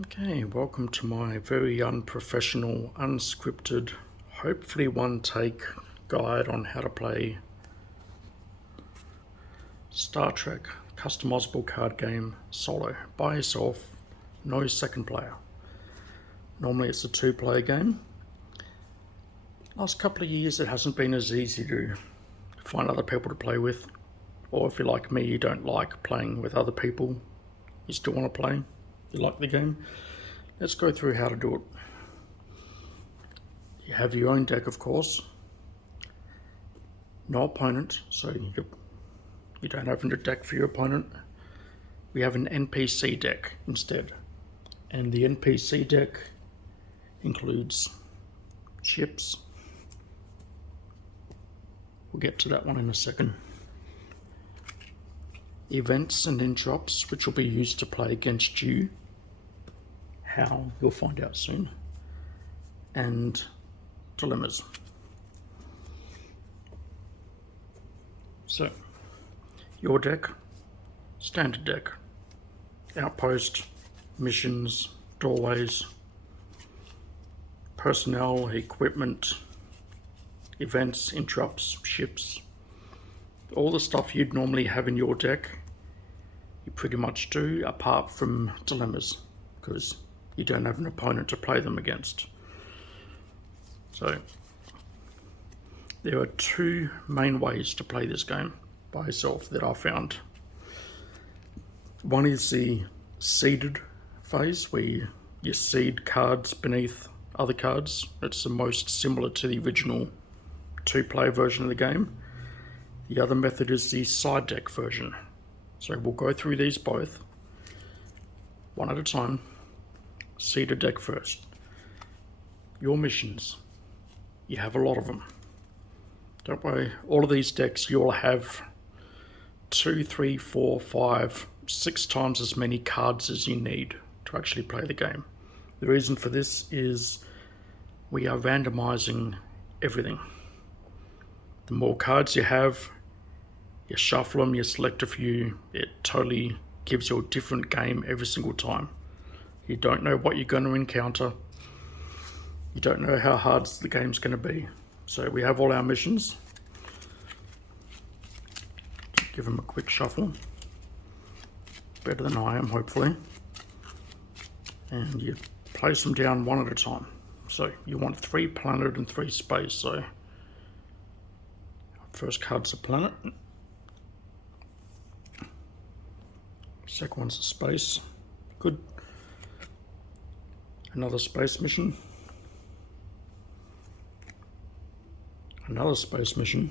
Okay, welcome to my very unprofessional, unscripted, hopefully one take guide on how to play Star Trek customizable card game solo by yourself, no second player. Normally it's a two-player game. Last couple of years it hasn't been as easy to find other people to play with, or if you're like me, you don't like playing with other people, you still want to play, you like the game. Let's go through how to do it. You have your own deck, of course. No opponent, so you don't have a deck for your opponent. We have an Npc deck instead. And the Npc deck includes ships. We'll get to that one in a second. Events and interrupts, which will be used to play against you. How, you'll find out soon. And dilemmas. So, your deck, standard deck, outpost, missions, doorways, personnel, equipment, events, interrupts, ships, all the stuff you'd normally have in your deck, you pretty much do, apart from dilemmas, because you don't have an opponent to play them against. So, there are two main ways to play this game by yourself that I found. One is the seeded phase, where you seed cards beneath other cards. It's the most similar to the original two-player version of the game. The other method is the side deck version. So we'll go through these both, one at a time. Seeded deck first. Your missions, you have a lot of them. Don't worry, all of these decks you'll have 2, 3, 4, 5, 6 times as many cards as you need to actually play the game. The reason for this is we are randomizing everything. The more cards you have, you shuffle them, you select a few, it totally gives you a different game every single time. You don't know what you're going to encounter. You don't know how hard the game's going to be. So we have all our missions. Give them a quick shuffle. Better than I am, hopefully. And you place them down one at a time. So you want 3 planet and 3 space. So first card's a planet. Second one's a space. Good. Another space mission. Another space mission.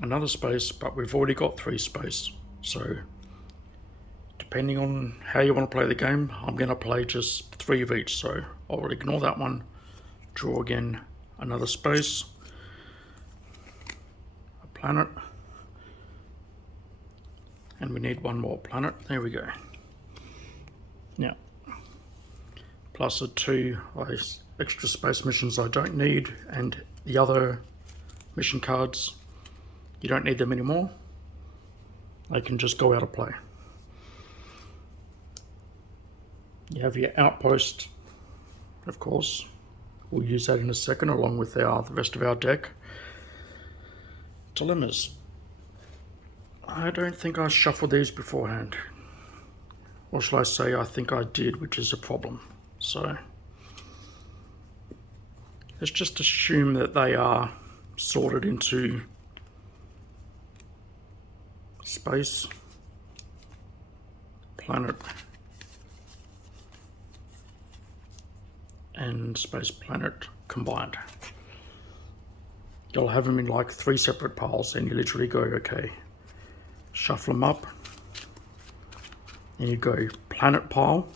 Another space, but we've already got 3 space. So depending on how you want to play the game, I'm going to play just 3 of each. So I'll ignore that one. Draw again. Another space. A planet. And we need one more planet. There we go. Now, plus the 2 extra space missions I don't need, and the other mission cards, you don't need them anymore. They can just go out of play. You have your outpost, of course. We'll use that in a second along with the rest of our deck. Dilemmas. I don't think I shuffled these beforehand. Or shall I say, I think I did, which is a problem. So let's just assume that they are sorted into space, planet, and space planet combined. You'll have them in like 3 separate piles, and you literally go, okay, shuffle them up, and you go planet pile,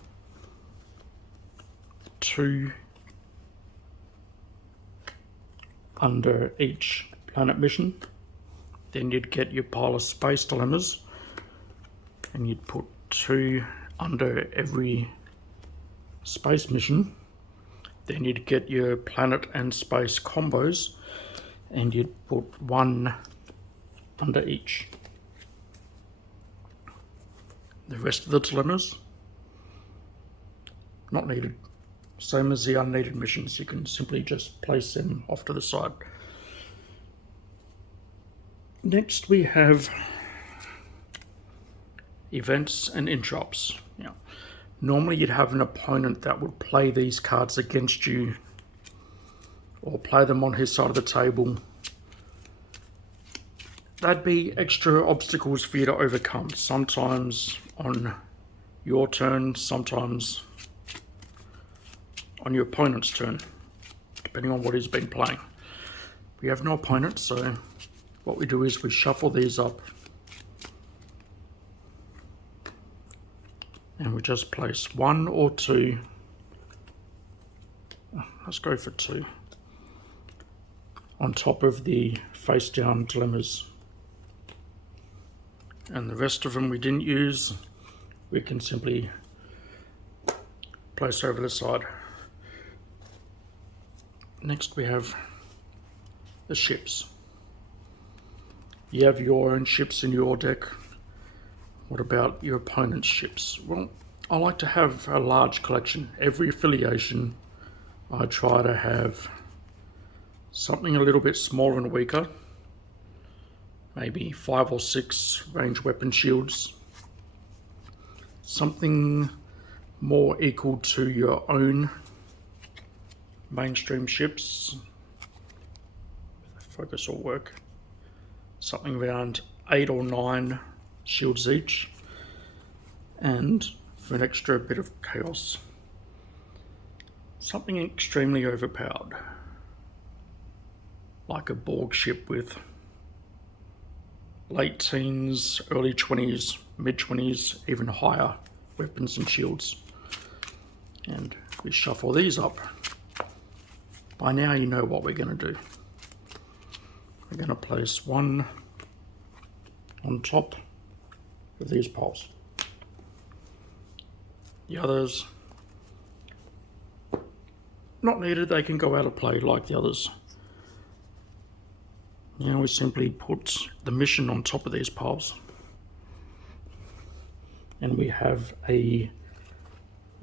2 under each planet mission. Then you'd get your pile of space dilemmas, and you'd put 2 under every space mission. Then you'd get your planet and space combos, and you'd put 1 under each. The rest of the dilemmas, not needed. Same as the unneeded missions, you can simply just place them off to the side. Next we have events and interrupts. Now, normally you'd have an opponent that would play these cards against you or play them on his side of the table. That'd be extra obstacles for you to overcome, sometimes on your turn, sometimes on your opponent's turn, depending on what he's been playing. We have no opponent, so what we do is we shuffle these up and we just place 1 or 2, let's go for 2, on top of the face down dilemmas. And the rest of them we didn't use, we can simply place over the side. Next we have the ships. You have your own ships in your deck. What about your opponent's ships? Well, I like to have a large collection. Every affiliation I try to have something a little bit smaller and weaker. Maybe 5 or 6 ranged weapon shields. Something more equal to your own mainstream ships. Focus will work. Something around 8 or 9 shields each. And for an extra bit of chaos, something extremely overpowered. Like a Borg ship with late teens, early 20s, mid 20s, even higher weapons and shields. And we shuffle these up. By now you know what we're going to do. We're going to place 1 on top of these piles. The others, not needed, they can go out of play like the others. Now we simply put the mission on top of these piles. And we have a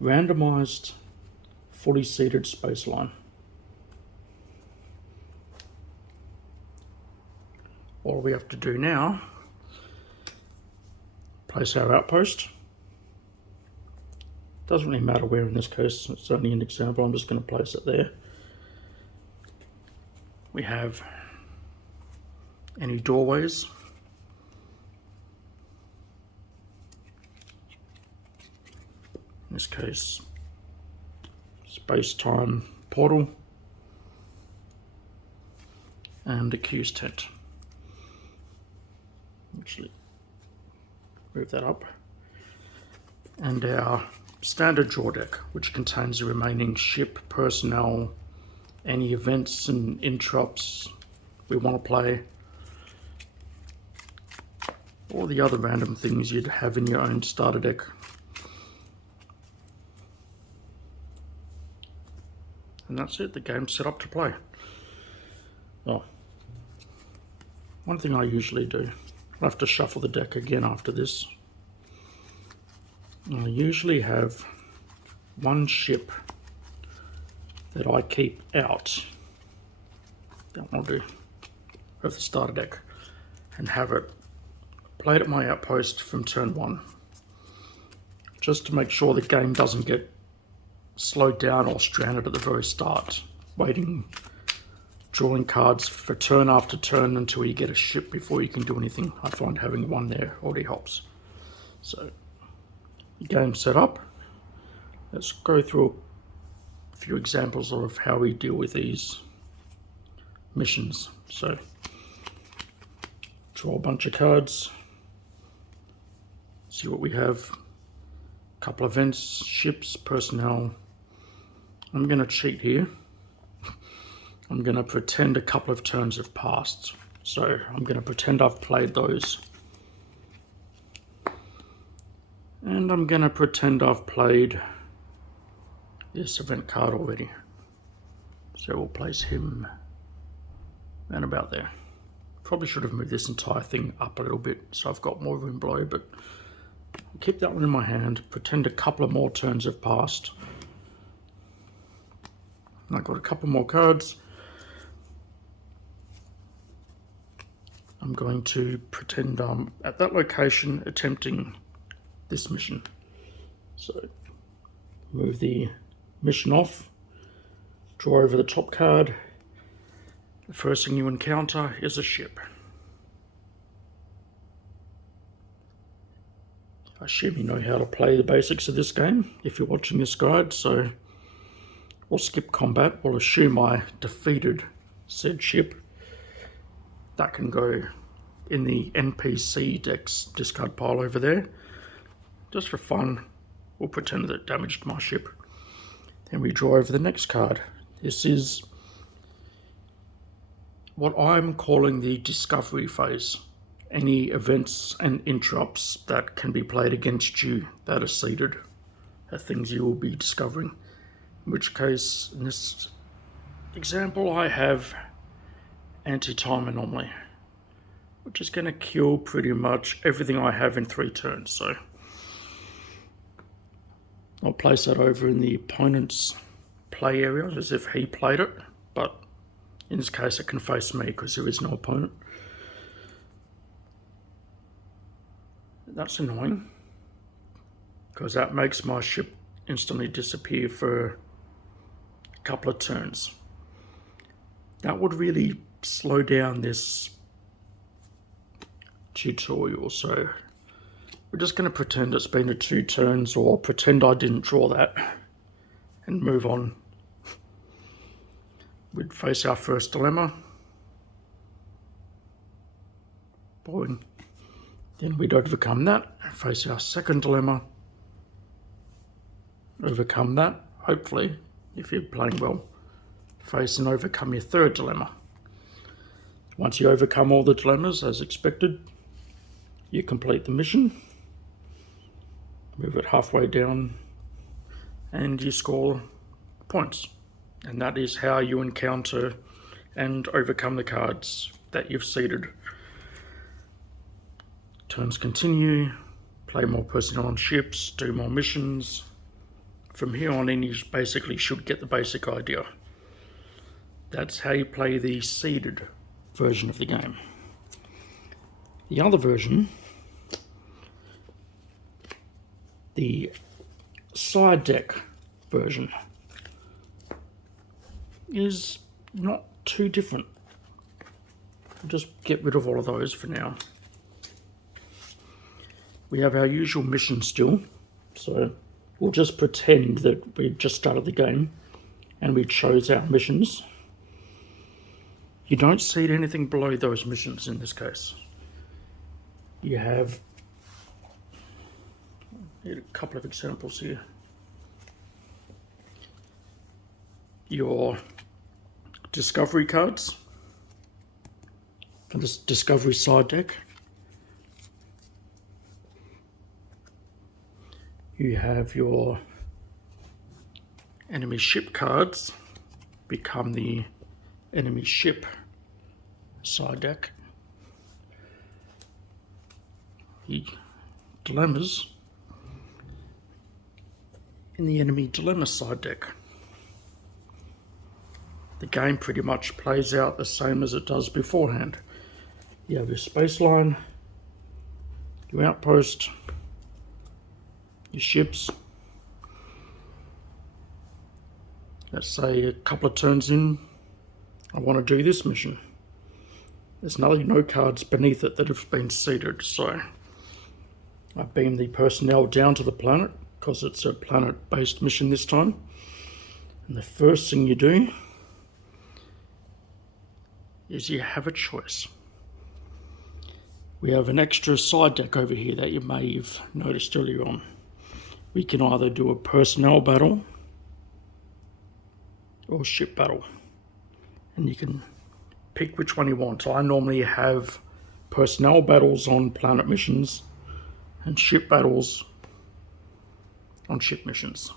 randomized, fully seated space line. All we have to do now, place our outpost. Doesn't really matter where in this case, it's only an example, I'm just going to place it there. We have any doorways. In this case, space-time portal and a Q's tent. Actually, move that up. And our standard draw deck, which contains the remaining ship, personnel, any events and interrupts we want to play, or the other random things you'd have in your own starter deck. And that's it, the game's set up to play. Oh, one thing I usually do, I'll have to shuffle the deck again after this. I usually have 1 ship that I keep out, that I'll do, of the starter deck, and have it played at my outpost from turn 1, just to make sure the game doesn't get slowed down or stranded at the very start, waiting, drawing cards for turn after turn until you get a ship before you can do anything. I find having 1 there already helps. So, game set up. Let's go through a few examples of how we deal with these missions. So, draw a bunch of cards, see what we have. A couple of events, ships, personnel. I'm going to cheat here. I'm going to pretend a couple of turns have passed. So I'm going to pretend I've played those. And I'm going to pretend I've played this event card already. So we'll place him around about there. Probably should have moved this entire thing up a little bit so I've got more room below, but Keep that one in my hand, pretend a couple of more turns have passed. I've got a couple more cards. I'm going to pretend I'm at that location attempting this mission. So move the mission off, draw over the top card. The first thing you encounter is a ship. I assume you know how to play the basics of this game if you're watching this guide, so we'll skip combat. We'll assume I defeated said ship. That can go in the Npc Deck's discard pile over there. Just for fun, we'll pretend that it damaged my ship. Then we draw over the next card. This is what I'm calling the discovery phase. Any events and interrupts that can be played against you that are seeded are things you will be discovering. In which case, in this example, I have anti-time anomaly, which is going to kill pretty much everything I have in 3 turns. So I'll place that over in the opponent's play area as if he played it, but in this case it can face me because there is no opponent. That's annoying because that makes my ship instantly disappear for a couple of turns. That would really slow down this tutorial, so we're just going to pretend it's been 2 turns, or pretend I didn't draw that and move on. We'd face our first dilemma. Boring. Then we'd overcome that, face our second dilemma, overcome that, hopefully, if you're playing well, face and overcome your third dilemma. Once you overcome all the dilemmas as expected, you complete the mission, move it halfway down, and you score points. And that is how you encounter and overcome the cards that you've seeded. Turns continue, play more personnel on ships, do more missions. From here on in, you basically should get the basic idea. That's how you play the seeded version of the game. The other version, the side deck version, is not too different. I'll just get rid of all of those for now. We have our usual mission still, so we'll just pretend that we've just started the game and we chose our missions. You don't seed anything below those missions in this case. You have a couple of examples here. Your discovery cards for this discovery side deck. You have your enemy ship cards become the enemy ship side deck. The dilemmas in the enemy dilemma side deck. The game pretty much plays out the same as it does beforehand. You have your space line, your outpost, your ships. Let's say a couple of turns in, I want to do this mission. There's no cards beneath it that have been seeded, so I beam the personnel down to the planet because it's a planet-based mission this time. And the first thing you do is you have a choice. We have an extra side deck over here that you may have noticed earlier on. We can either do a personnel battle or ship battle, and you can pick which one you want. I normally have personnel battles on planet missions and ship battles on ship missions.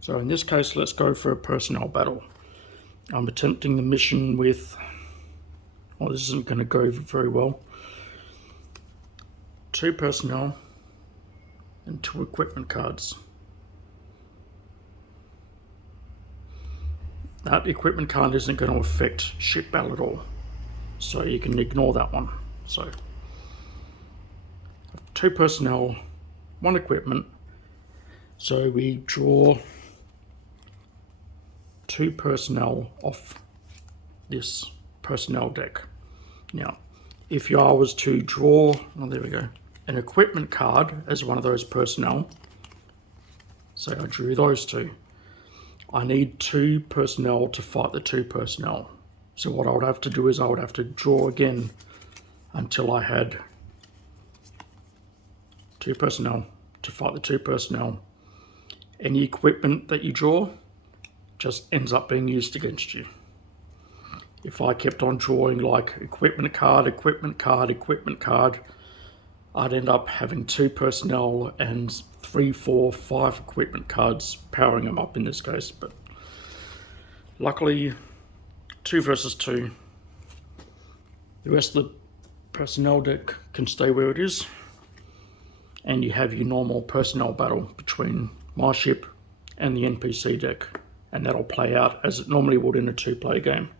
So in this case, let's go for a personnel battle. I'm attempting the mission with, well, this isn't going to go very well. 2 personnel, and 2 equipment cards. That equipment card isn't going to affect ship battle at all, so you can ignore that one. So 2 personnel, 1 equipment, so we draw 2 personnel off this personnel deck. Now if I was to draw, oh there we go, an equipment card as one of those personnel, so I drew those 2, I need 2 personnel to fight the 2 personnel. So what I would have to do is I would have to draw again until I had 2 personnel to fight the 2 personnel. Any equipment that you draw just ends up being used against you. If I kept on drawing like equipment card, equipment card, equipment card, I'd end up having 2 personnel and 3, 4, 5 equipment cards, powering them up in this case. But luckily 2 versus 2. The rest of the personnel deck can stay where it is, and you have your normal personnel battle between my ship and the NPC deck, and that'll play out as it normally would in a 2-player game.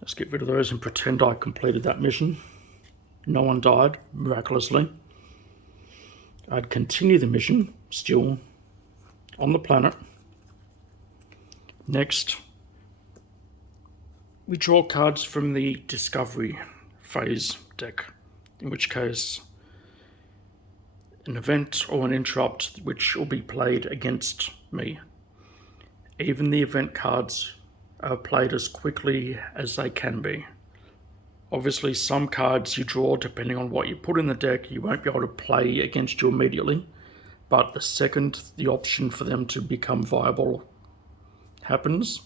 Let's get rid of those and pretend I completed that mission. No one died, miraculously. I'd continue the mission, still on the planet. Next, we draw cards from the Discovery phase deck, in which case an event or an interrupt which will be played against me. Even the event cards are played as quickly as they can be. Obviously some cards you draw, depending on what you put in the deck, you won't be able to play against you immediately, but the second the option for them to become viable happens,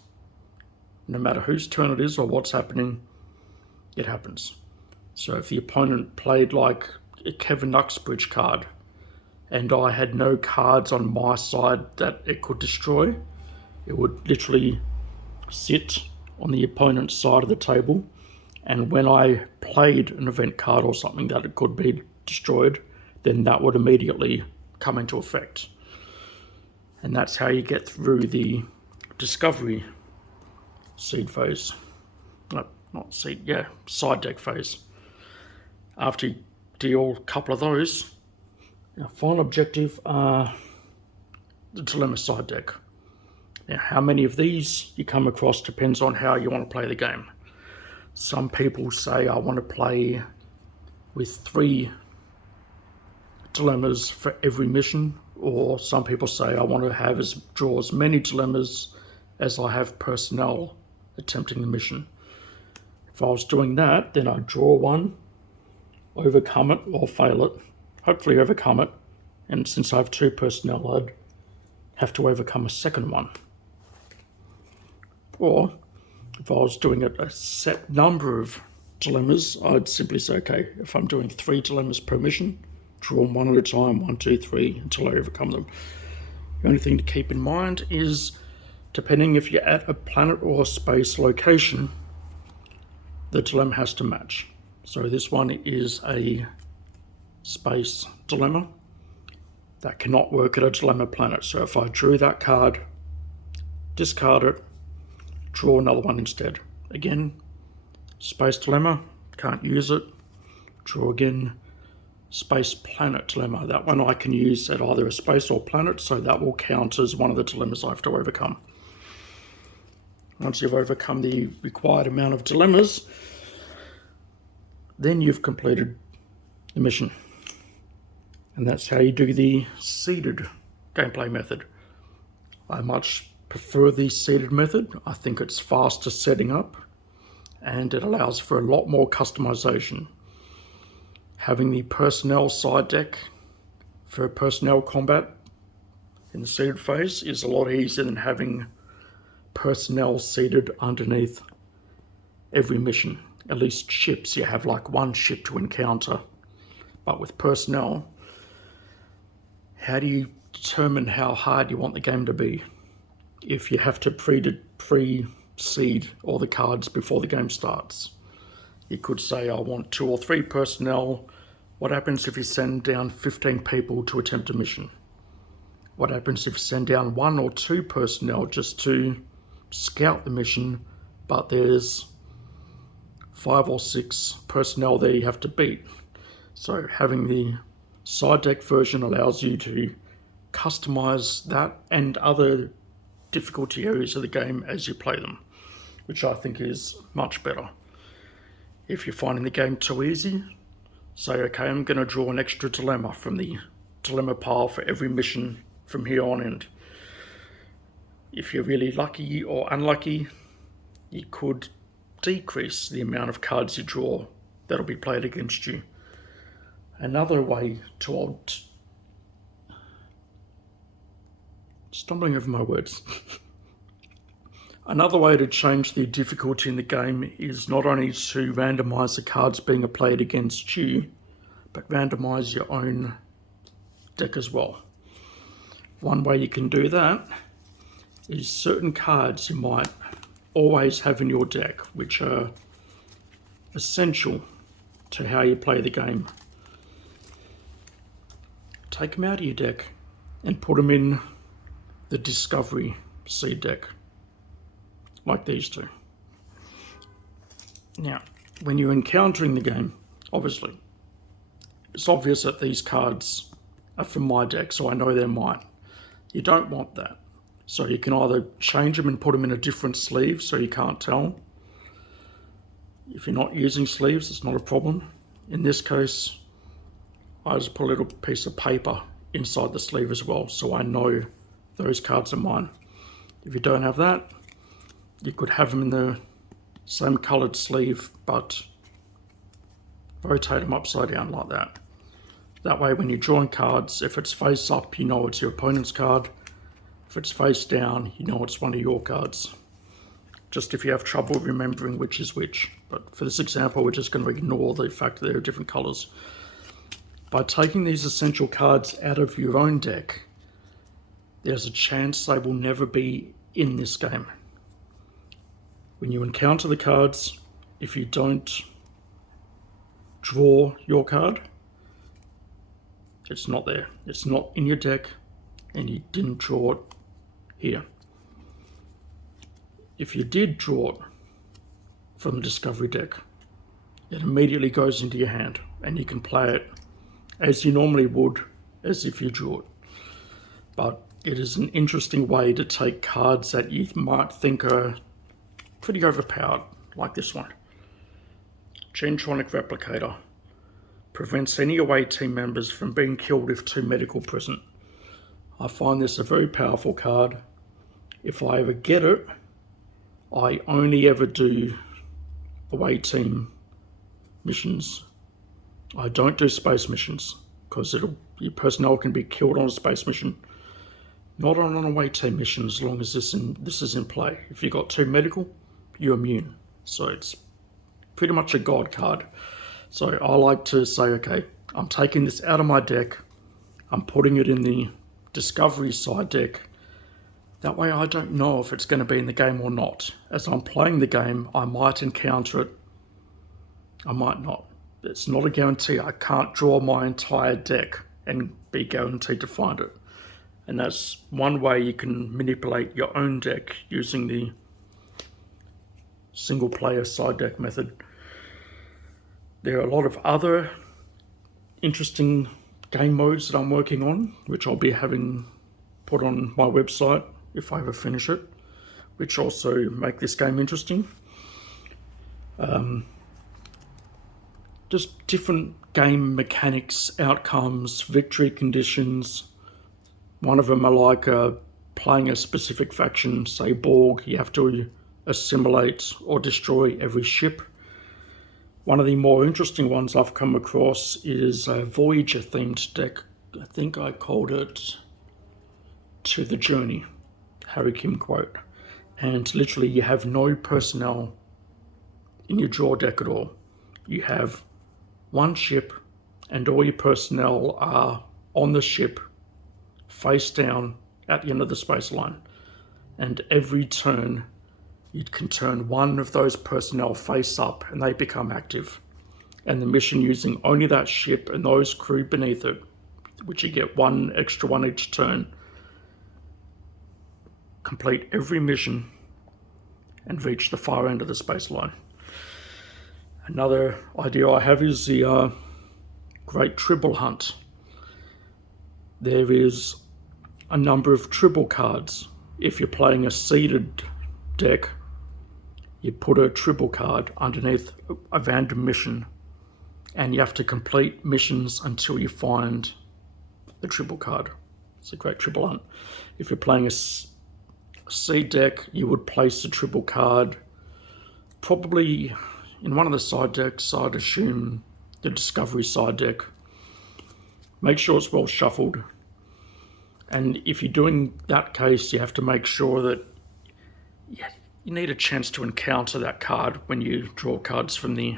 no matter whose turn it is or what's happening, it happens. So if the opponent played like a Kevin Uxbridge card and I had no cards on my side that it could destroy, it would literally sit on the opponent's side of the table, and when I played an event card or something that it could be destroyed, then that would immediately come into effect. And that's how you get through the Discovery seed phase. Not seed, yeah, side deck phase. After you deal a couple of those, our final objective are the Dilemma side deck. Now, how many of these you come across depends on how you want to play the game. Some people say I want to play with 3 dilemmas for every mission, or some people say I want to draw as many dilemmas as I have personnel attempting the mission. If I was doing that, then I'd draw one, overcome it or fail it, hopefully overcome it, and since I have 2 personnel, I'd have to overcome a second one. Or if I was doing a set number of dilemmas, I'd simply say, okay, if I'm doing 3 dilemmas per mission, draw them one at a time, 1, 2, 3, until I overcome them. The only thing to keep in mind is, depending if you're at a planet or a space location, the dilemma has to match. So this one is a space dilemma that cannot work at a dilemma planet. So if I drew that card, discard it, draw another one instead. Again, space dilemma, can't use it. Draw again, space planet dilemma. That one I can use at either a space or planet, so that will count as one of the dilemmas I have to overcome. Once you've overcome the required amount of dilemmas, then you've completed the mission. And that's how you do the seeded gameplay method. I much prefer the seeded method. I think it's faster setting up and it allows for a lot more customization. Having the personnel side deck for personnel combat in the seeded phase is a lot easier than having personnel seeded underneath every mission. At least ships, you have like one ship to encounter. But with personnel, how do you determine how hard you want the game to be? If you have to pre-seed all the cards before the game starts. You could say I want 2 or 3 personnel What happens if you send down 15 people to attempt a mission? What happens if you send down 1 or 2 personnel just to scout the mission, but there's 5 or 6 personnel there you have to beat? So having the side deck version allows you to customize that and other difficulty areas of the game as you play them, which I think is much better. If you're finding the game too easy, say, okay, I'm going to draw an extra dilemma from the dilemma pile for every mission from here on in. If you're really lucky or unlucky, you could decrease the amount of cards you draw that'll be played against you. Another way to stumbling over my words. Another way to change the difficulty in the game is not only to randomize the cards being played against you, but randomize your own deck as well. One way you can do that is certain cards you might always have in your deck, which are essential to how you play the game. Take them out of your deck and put them in the Discovery seed deck, like these two. Now, when you're encountering the game, obviously, it's obvious that these cards are from my deck, so I know they're mine. You don't want that. So you can either change them and put them in a different sleeve so you can't tell. If you're not using sleeves, it's not a problem. In this case, I just put a little piece of paper inside the sleeve as well, so I know those cards are mine. If you don't have that, you could have them in the same coloured sleeve, but rotate them upside down like that. That way when you're drawing cards, if it's face up, you know it's your opponent's card. If it's face down, you know it's one of your cards. Just if you have trouble remembering which is which. But for this example, we're just going to ignore the fact that they're different colours. By taking these essential cards out of your own deck, there's a chance they will never be in this game. When you encounter the cards, if you don't draw your card, it's not there. It's not in your deck, and you didn't draw it here. If you did draw it from the Discovery deck, it immediately goes into your hand, and you can play it as you normally would, as if you drew it. But it is an interesting way to take cards that you might think are pretty overpowered, like this one. Gentronic Replicator. Prevents any away team members from being killed if 2 medical present. I find this a very powerful card. If I ever get it, I only ever do away team missions. I don't do space missions, because your personnel can be killed on a space mission. Not on an away team mission, as long as this is in play. If you've got 2 medical, you're immune. So it's pretty much a god card. So I like to say, okay, I'm taking this out of my deck, I'm putting it in the Discovery side deck. That way I don't know if it's going to be in the game or not. As I'm playing the game, I might encounter it, I might not. It's not a guarantee. I can't draw my entire deck and be guaranteed to find it. And that's one way you can manipulate your own deck using the single player side deck method. There are a lot of other interesting game modes that I'm working on, which I'll be having put on my website if I ever finish it, which also make this game interesting. Just different game mechanics, outcomes, victory conditions. One of them are like playing a specific faction, say Borg. You have to assimilate or destroy every ship. One of the more interesting ones I've come across is a Voyager themed deck. I think I called it To the Journey, Harry Kim quote. And literally you have no personnel in your draw deck at all. You have one ship and all your personnel are on the ship, face down at the end of the space line. And every turn you can turn one of those personnel face up and they become active. and the mission using only that ship and those crew beneath it, which you get one extra one each turn. Complete every mission and reach the far end of the space line. Another idea I have is the Great Tribble Hunt. There is a number of tribble cards. If you're playing a seeded deck, you put a tribble card underneath a random mission, and you have to complete missions until you find the tribble card. It's a Great Tribble Hunt. If you're playing a seed deck, you would place the tribble card probably in one of the side decks. I'd assume the Discovery side deck. Make sure it's well shuffled, and if you're doing that case, you have to make sure that you need a chance to encounter that card when you draw cards from the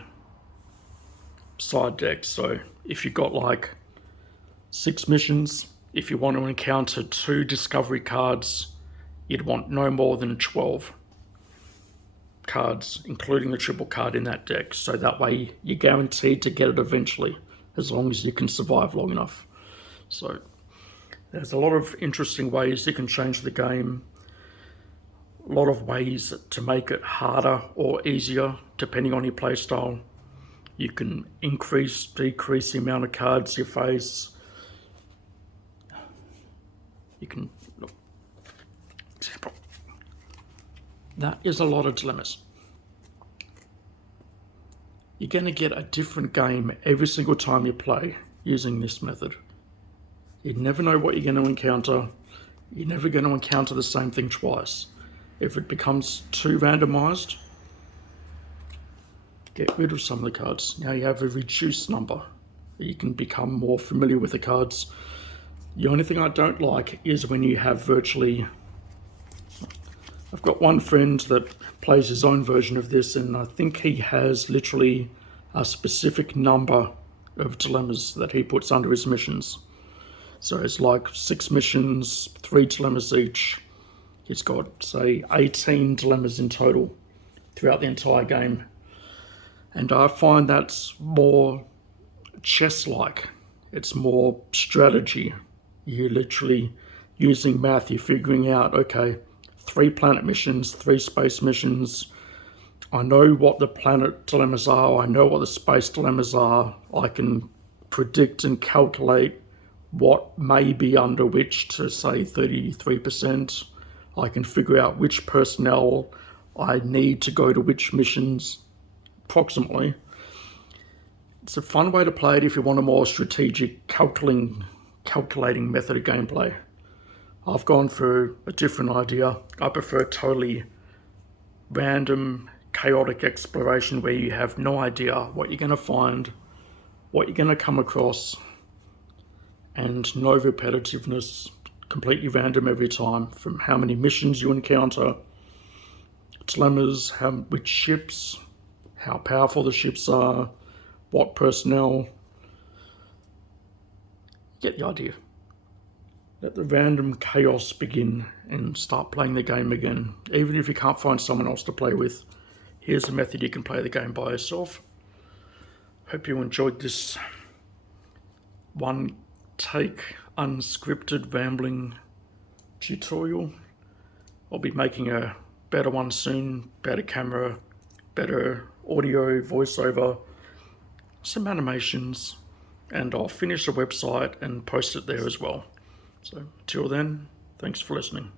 side deck. So if you've got like 6 missions, if you want to encounter 2 Discovery cards, you'd want no more than 12 cards, including the tribble card in that deck. So that way you're guaranteed to get it eventually, as long as you can survive long enough. So there's a lot of interesting ways you can change the game. A lot of ways to make it harder or easier, depending on your playstyle. You can increase, decrease the amount of cards you face. You can... That is a lot of dilemmas. You're going to get a different game every single time you play using this method. You never know what you're going to encounter. You're never going to encounter the same thing twice. If it becomes too randomized, get rid of some of the cards. Now you have a reduced number. You can become more familiar with the cards. The only thing I don't like is when you have virtually... I've got one friend that plays his own version of this, and I think he has literally a specific number of dilemmas that he puts under his missions. So it's like 6 missions, 3 dilemmas each. He's got, say, 18 dilemmas in total throughout the entire game. And I find that's more chess-like. It's more strategy. You're literally using math. You're figuring out, okay, 3 planet missions, 3 space missions. I know what the planet dilemmas are. I know what the space dilemmas are. I can predict and calculate what may be under which to, say, 33%. I can figure out which personnel I need to go to which missions, approximately. It's a fun way to play it if you want a more strategic, calculating method of gameplay. I've gone for a different idea. I prefer totally random, chaotic exploration where you have no idea what you're going to find, what you're going to come across, and no repetitiveness, completely random every time, from how many missions you encounter, dilemmas, which ships, how powerful the ships are, what personnel. Get the idea. Let the random chaos begin and start playing the game again. Even if you can't find someone else to play with, here's a method you can play the game by yourself. Hope you enjoyed this one take, unscripted, rambling tutorial. I'll be making a better one soon, better camera, better audio, voiceover, some animations, and I'll finish the website and post it there as well. So until then, thanks for listening.